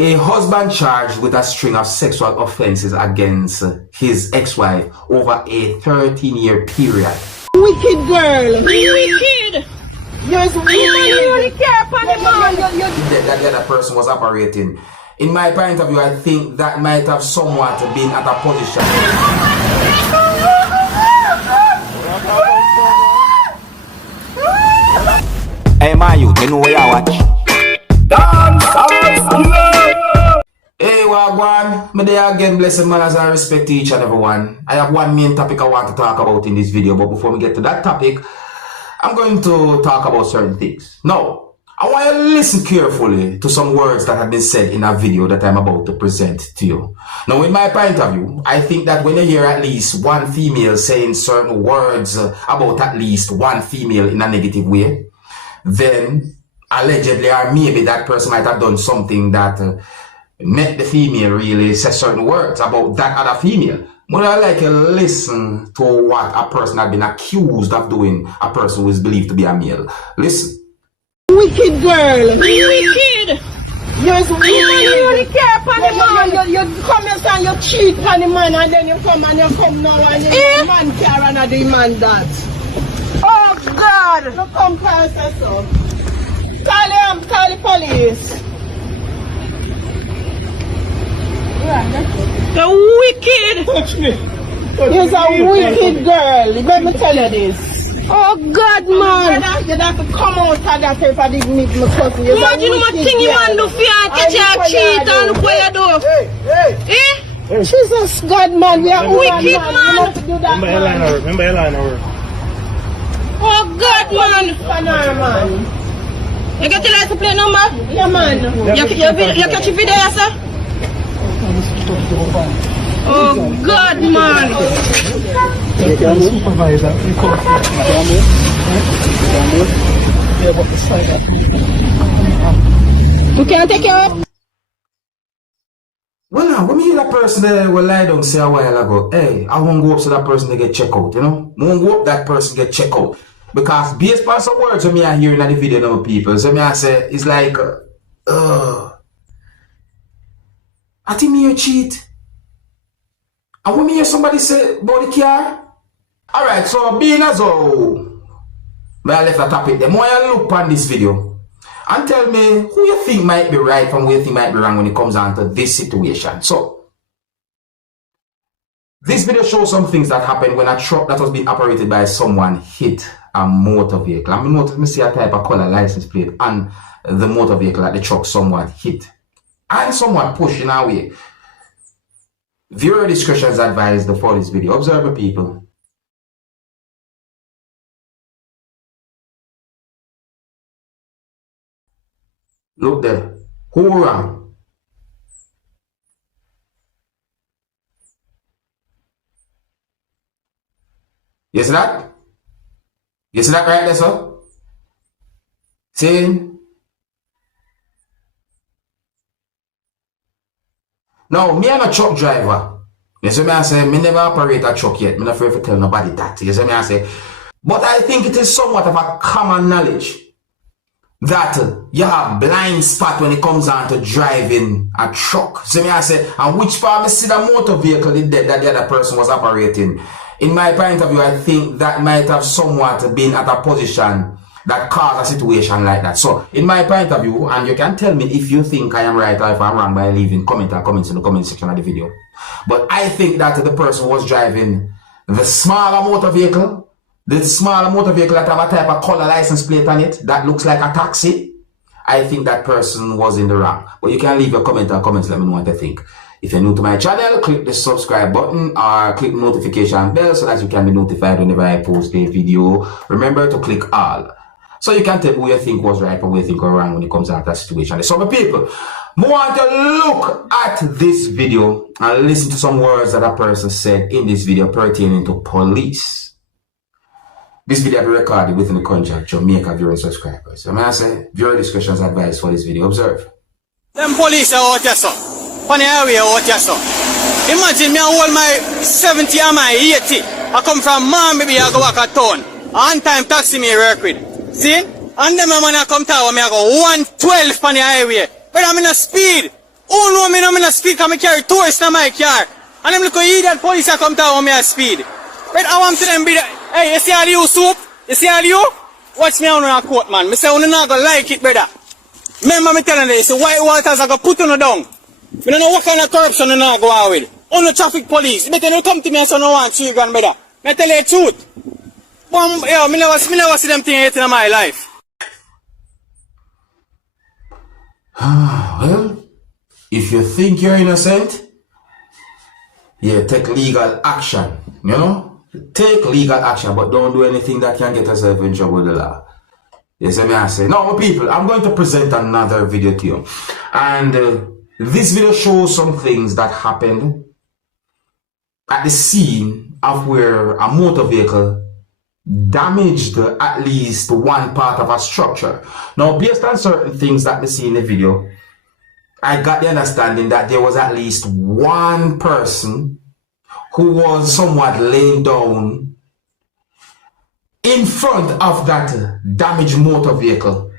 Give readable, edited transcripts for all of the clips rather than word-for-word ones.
A husband charged with a string of sexual offenses against his ex-wife over a 13-year period. Wicked girl! Wicked! You're wicked! You only care for the man! That the other person was operating. In my point of view, I think that might have somewhat been at a position. Hey man, you know where you watch? Dancehall skilla. Hey Wagwan, me there again, blessed manners and respect to each and everyone. I have one main topic I want to talk about in this video, but before we get to that topic, I'm going to talk about certain things. Now, I want you to listen carefully to some words that have been said in a video that I'm about to present to you. Now, in my point of view, I think that when you hear at least one female saying certain words about at least one female in a negative way, then allegedly or maybe that person might have done something that made the female really say certain words about that other female. But I like to listen to what a person has been accused of doing, a person who is believed to be a male. Listen. Wicked girl! Wicked! You're wicked! You only care for the man! You come here and you cheat on the man and then you come now and the man care and the man that. Oh God! You come past us so. Call the police. The wicked! Touch me! You're a wicked girl. Let me tell you this. Oh God, man! You have to come out of that if I didn't meet my cousin. Imagine what thing you want to do for you and catch you cheat and look what you do. Eh? Jesus God, man. We are wicked, man. You have to do that, Remember your line over. Oh God, man. Man. You get the license plate number? Yeah, man. You catch a video, sir? Oh God, man! You can supervise that. You can't take it up? Well now, when me hear that person there will lie down say a while ago, hey, I won't go up to that person to get checked out, you know? I won't go up that person get checked out. Because based on some words when me are hearing in the video now people, so me I say, it's like, I think me a cheat. And when me hear somebody say about the car, alright, so being as though I left the topic, the more I look on this video and tell me who you think might be right and who you think might be wrong when it comes down to this situation. So, this video shows some things that happened when a truck that was being operated by someone hit a motor vehicle. I notice me see a type of color license plate and the motor vehicle that the truck somewhat hit. And somewhat pushed in our way. Viewer discretion is advised for this video. Observe the people. Look there. Who wrong? You see that? You see that right there, sir? See? Now, me am a truck driver. You see me I say, me never operate a truck yet. Me not afraid to tell nobody that. You see me I say. But I think it is somewhat of a common knowledge that you have blind spot when it comes down to driving a truck. See me I say, and which part me see the motor vehicle that the other person was operating. In my point of view, I think that might have somewhat been at a position that caused a situation like that. So, in my point of view, and you can tell me if you think I am right or if I'm wrong by leaving comments in the comment section of the video. But I think that the person was driving the smaller motor vehicle that have a type of color license plate on it that looks like a taxi. I think that person was in the wrong. But you can leave your comment or comments, let me know what you think. If you're new to my channel, click the subscribe button or click the notification bell so that you can be notified whenever I post a video. Remember to click all. So you can tell who you think was right or who you think was wrong when it comes out to that situation. So people, I want to look at this video and listen to some words that a person said in this video pertaining to police. This video will be recorded within the country of Jamaica viewing subscribers. So I say, viewer discretion is advised for this video. Observe. Them police are out here, so. On the highway out here, so. Imagine me I hold my 70 and my 80. I come from man, maybe I go walk a town. On time taxi me work with. See? And then when I come town, I go 112 on the highway. But I'm in a speed. Who know me no me no speed cause me carry tourists in my car. And them little idiot police come down on me at speed. But I want to them be that, hey, you see all you soup? You see all you? Watch me on a court, man. Me say you not gonna like it, brother. Remember me telling you, say white waters are gonna put you down. Me don't know what kind of corruption you not go out with. On the traffic police. You better not come to me and say no want 3 grand, brother. Me tell you the truth. Yo, me never see them things in my life. Well, if you think you're innocent, yeah, take legal action, you know? Take legal action, but don't do anything that can get yourself in trouble with the law. You see me I say? Now, people, I'm going to present another video to you. And this video shows some things that happened at the scene of where a motor vehicle damaged at least one part of a structure. Now, based on certain things that we see in the video, I got the understanding that there was at least one person who was somewhat laying down in front of that damaged motor vehicle.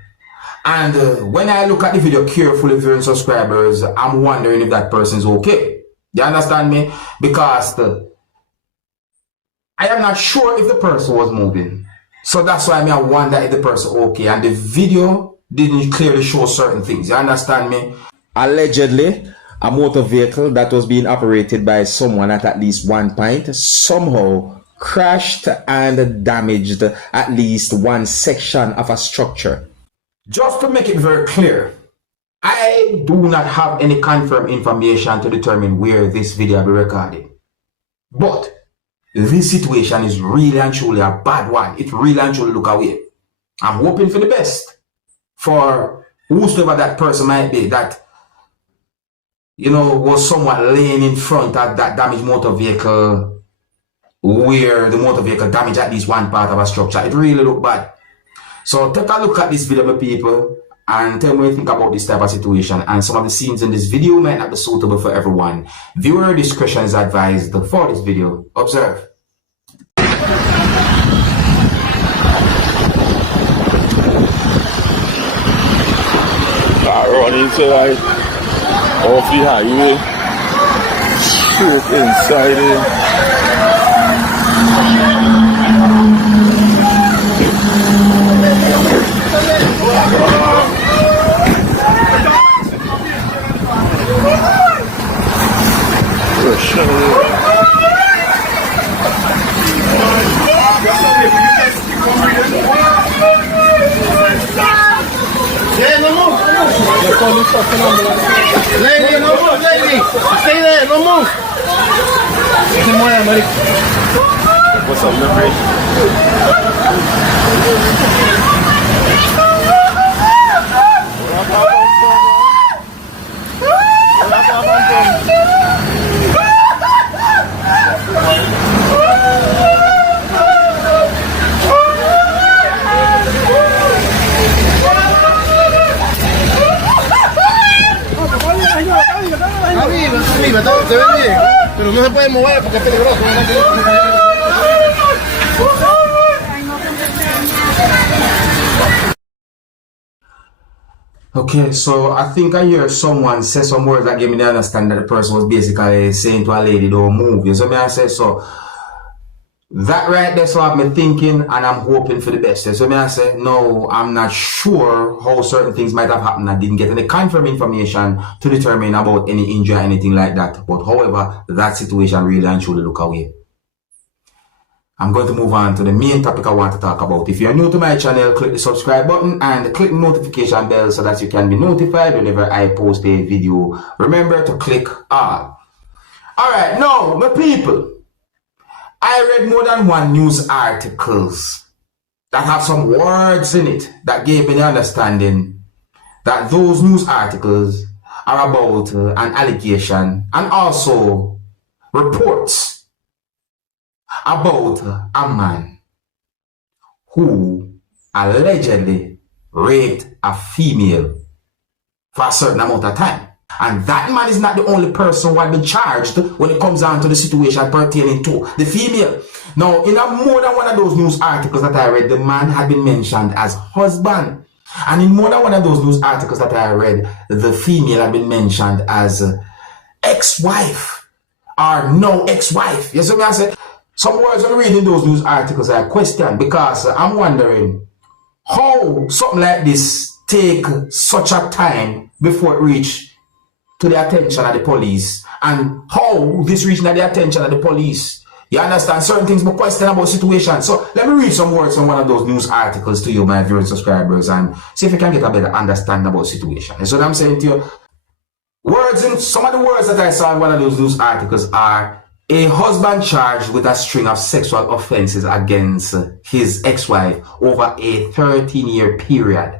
And when I look at the video carefully, viewing subscribers, I'm wondering if that person is okay. You understand me? Because I am not sure if the person was moving. So that's why I wonder if the person okay. And the video didn't clearly show certain things. You understand me? Allegedly, a motor vehicle that was being operated by someone at least one point somehow crashed and damaged at least one section of a structure. Just to make it very clear, I do not have any confirmed information to determine where this video will be recorded. But this situation is really and truly a bad one. It really and truly look away. I'm hoping for the best for whosoever that person might be that, you know, was somewhat laying in front of that damaged motor vehicle where the motor vehicle damaged at least one part of a structure. It really look bad. So take a look at this video, my people, and tell me what you think about this type of situation. And some of the scenes in this video might not be suitable for everyone. Viewer discretion is advised for this video. Observe. Running to like off the highway, straight inside it. Lady, no move, lady. Stay there, no move. What's up, Liberty? Arriba, te ven bien, pero no se puede mover porque es peligroso. Okay, so I think I hear someone say some words that gave me the understand that the person was basically saying to a lady, don't move. You see me I say? So that right there, so I've been thinking and I'm hoping for the best. You see me I say? No, I'm not sure how certain things might have happened. I didn't get any confirmed information to determine about any injury or anything like that. But however, that situation really and truly look away. I'm going to move on to the main topic I want to talk about. If you're new to my channel, click the subscribe button and click the notification bell so that you can be notified whenever I post a video. Remember to click all. Alright, now, my people, I read more than one news articles that have some words in it that gave me the understanding that those news articles are about an allegation and also reports about a man who allegedly raped a female for a certain amount of time. And that man is not the only person who has been charged when it comes down to the situation pertaining to the female. Now, in more than one of those news articles that I read, the man had been mentioned as husband. And in more than one of those news articles that I read, the female had been mentioned as ex-wife or no ex-wife. You see what I say? Some words I'm reading those news articles I question because I'm wondering how something like this take such a time before it reach to the attention of the police, and how this reaching at the attention of the police. You understand? Certain things but question about situations. So let me read some words from one of those news articles to you, my viewers and subscribers, and see if you can get a better understanding about situation. And so what I'm saying to you, words in some of the words that I saw in one of those news articles are a husband charged with a string of sexual offenses against his ex-wife over a 13-year period.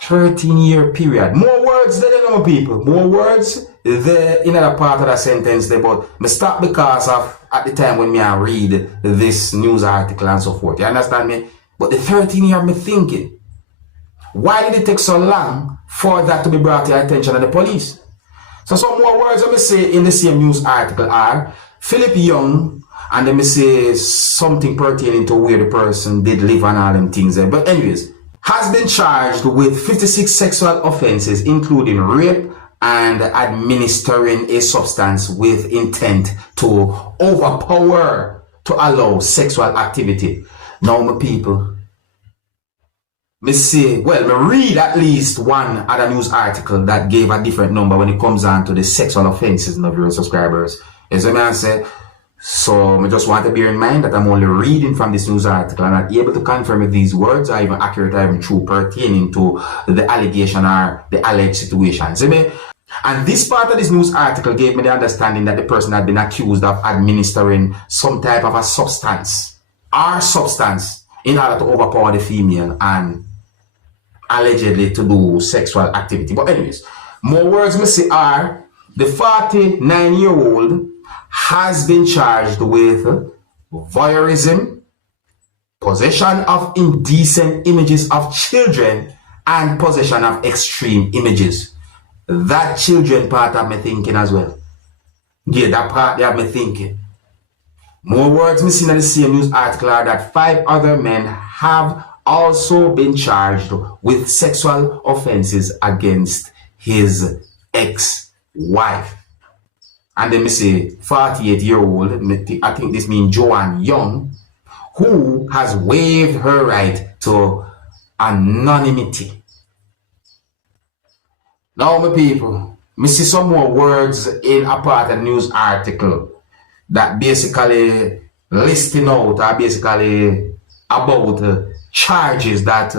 13-year period. More words than you know, people. More words there in another part of the sentence there, but me stop because of at the time when me I read this news article and so forth. You understand me? But the 13-year me thinking, why did it take so long for that to be brought to the attention of the police? So some more words let me say in the same news article are Philip Young, and let me say something pertaining to where the person did live and all them things there. But anyways, has been charged with 56 sexual offenses, including rape and administering a substance with intent to overpower to allow sexual activity. Now, my people, me say, well, me read at least one other news article that gave a different number when it comes on to the sexual offenses of your subscribers. As I say, so I just want to bear in mind that I'm only reading from this news article. I'm not able to confirm if these words are even accurate or even true pertaining to the allegation or the alleged situation. See me? And this part of this news article gave me the understanding that the person had been accused of administering some type of a substance in order to overpower the female and allegedly to do sexual activity. But anyways, more words me say are the 49-year-old has been charged with voyeurism, possession of indecent images of children, and possession of extreme images. That children part of me thinking as well. Yeah, that part they have me thinking. More words missing in the same news article are that 5 other men have also been charged with sexual offenses against his ex-wife. And then me say 48-year-old, I think this means Joanne Young, who has waived her right to anonymity. Now, my people, me see some more words in a part of the news article that basically listing out or basically about charges that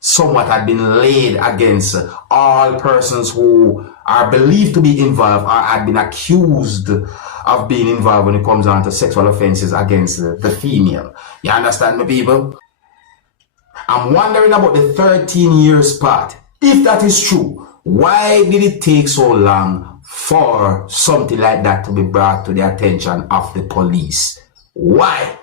somewhat had been laid against all persons who are believed to be involved or had been accused of being involved when it comes down to sexual offenses against the female. You understand me, people? I'm wondering about the 13 years part. If that is true, why did it take so long for something like that to be brought to the attention of the police? Why?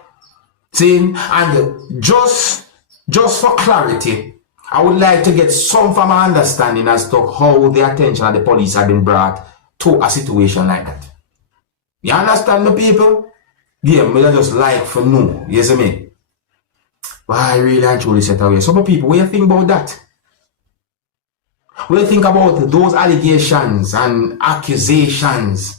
See, and just for clarity, I would like to get some form of understanding as to how the attention of the police have been brought to a situation like that. You understand me, people? Yeah, me just like for no. You see me? Why really and truly set away. Some people, what do you think about that? What do you think about those allegations and accusations?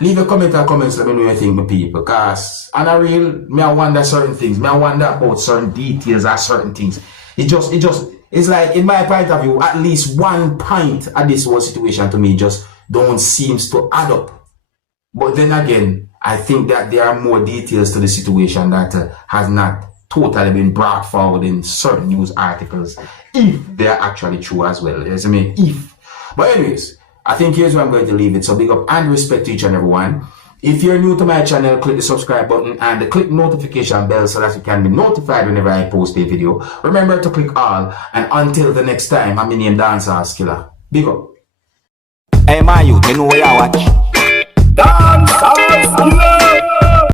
Leave a comment or comments, let me know what you think, my people. Because on a real, me I wonder certain things. Me I wonder about certain details or certain things. It's like, in my point of view, at least one point at this whole situation to me just don't seems to add up. But then again, I think that there are more details to the situation that has not totally been brought forward in certain news articles, if they're actually true as well. Yes, I mean, if. But anyways, I think here's where I'm going to leave it. So big up and respect to each and everyone. If you're new to my channel, click the subscribe button and click notification bell so that you can be notified whenever I post a video. Remember to click all. And until the next time, I'm named Dancehall Skilla. Big up. Hey, my youth, you know where you watch. Dancehall skilla.